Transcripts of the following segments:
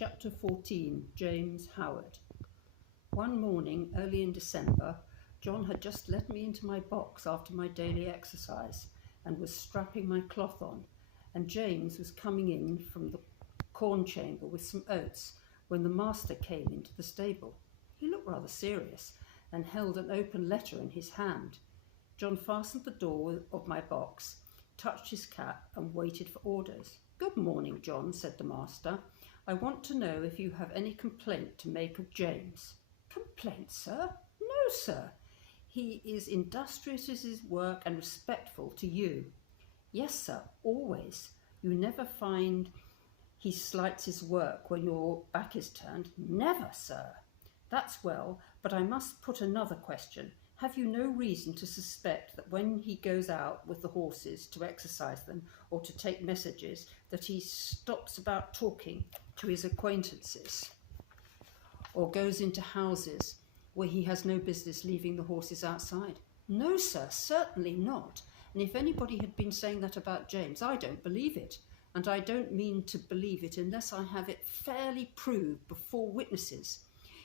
Chapter 14, James Howard. One morning, early in December, John had just let me into my box after my daily exercise and was strapping my cloth on, and James was coming in from the corn chamber with some oats when the master came into the stable. He looked rather serious and held an open letter in his hand. John fastened the door of my box, touched his cap and waited for orders. "Good morning, John," said the master. "I want to know if you have any complaint to make of James." "Complaint, sir? No, sir. He is industrious in his work and respectful to you." "Yes, sir, always. You never find he slights his work when your back is turned?" "Never, sir." "That's well, but I must put another question. Have you no reason to suspect that when he goes out with the horses to exercise them or to take messages, that he stops about talking to his acquaintances or goes into houses where he has no business leaving the horses outside?" "No, sir, certainly not. And if anybody had been saying that about James, I don't believe it. And I don't mean to believe it unless I have it fairly proved before witnesses.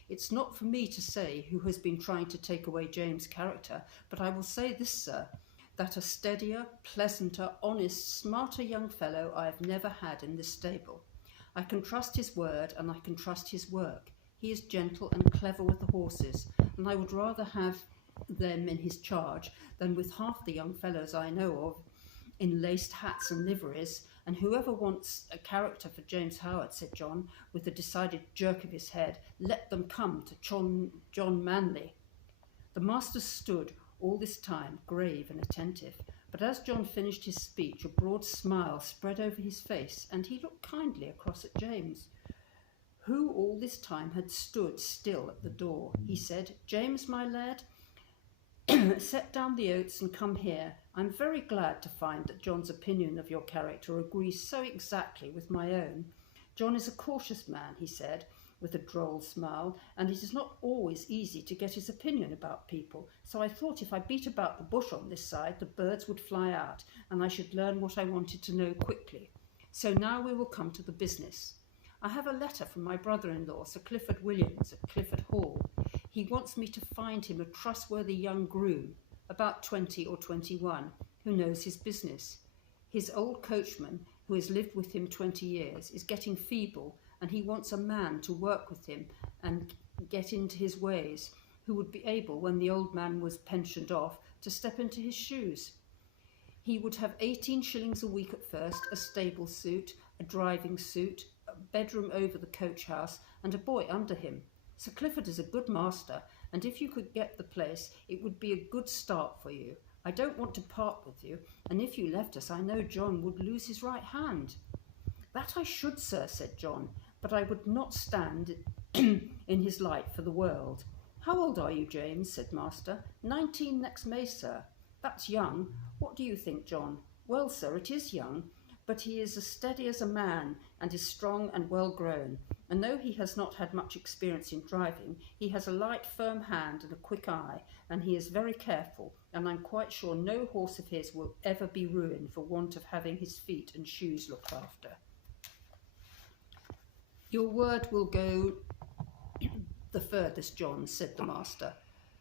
It's not for me to say who has been trying to take away James' character, but I will say this, sir, that a steadier, pleasanter, honest, smarter young fellow I have never had in this stable. I can trust his word and I can trust his work. He is gentle and clever with the horses, and I would rather have them in his charge than with half the young fellows I know of in laced hats and liveries. And whoever wants a character for James Howard," said John, with a decided jerk of his head, "let them come to John Manley." The master stood all this time grave and attentive, but as John finished his speech a broad smile spread over his face and he looked kindly across at James, who all this time had stood still at the door. He said, "James, my lad, set down the oats and come here. I'm very glad to find that John's opinion of your character agrees so exactly with my own. John is a cautious man," he said, with a droll smile, "and it is not always easy to get his opinion about people, so I thought if I beat about the bush on this side, the birds would fly out, and I should learn what I wanted to know quickly. So now we will come to the business. I have a letter from my brother-in-law, Sir Clifford Williams, at Clifford Hall. He wants me to find him a trustworthy young groom, about 20 or 21, who knows his business. His old coachman, who has lived with him 20 years, is getting feeble, and he wants a man to work with him and get into his ways, who would be able, when the old man was pensioned off, to step into his shoes. He would have 18 shillings a week at first, a stable suit, a driving suit, a bedroom over the coach house, and a boy under him. Sir Clifford is a good master, and if you could get the place, it would be a good start for you. I don't want to part with you, and if you left us, I know John would lose his right hand." "That I should, sir," said John, "but I would not stand in his light for the world." "How old are you, James?" said master. 19 next May, sir." "That's young. What do you think, John?" "Well, sir, it is young, but he is as steady as a man and is strong and well grown, and though he has not had much experience in driving, he has a light, firm hand and a quick eye, and he is very careful, and I'm quite sure no horse of his will ever be ruined for want of having his feet and shoes looked after." "Your word will go the furthest, John," said the master,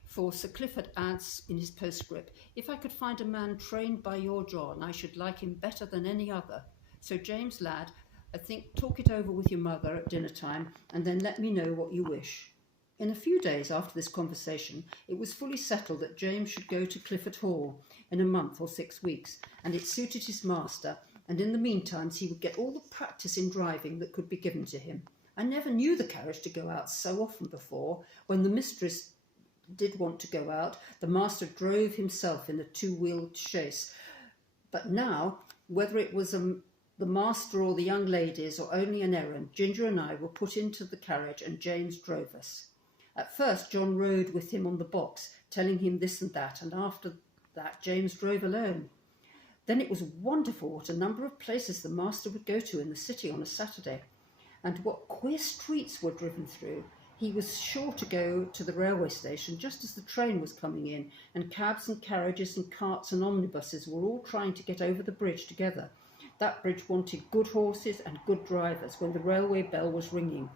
for Sir Clifford adds in his postscript, "If I could find a man trained by your John, I should like him better than any other. So, James, lad, I think talk it over with your mother at dinner time, and then let me know what you wish." In a few days after this conversation, it was fully settled that James should go to Clifford Hall in a month or 6 weeks, and it suited his master, and in the meantime he would get all the practice in driving that could be given to him. I never knew the carriage to go out so often before. When the mistress did want to go out, the master drove himself in a 2-wheeled chaise, but now, whether it was the master or the young ladies or only an errand, Ginger and I were put into the carriage and James drove us. At first John rode with him on the box, telling him this and that, and after that James drove alone. Then it was wonderful what a number of places the master would go to in the city on a Saturday, and what queer streets were driven through. He was sure to go to the railway station just as the train was coming in, and cabs and carriages and carts and omnibuses were all trying to get over the bridge together, That bridge wanted good horses and good drivers when the railway bell was ringing,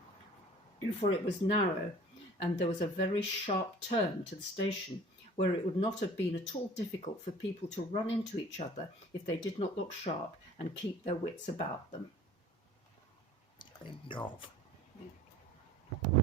for it was narrow and there was a very sharp turn to the station, where it would not have been at all difficult for people to run into each other if they did not look sharp and keep their wits about them. End of. Yeah.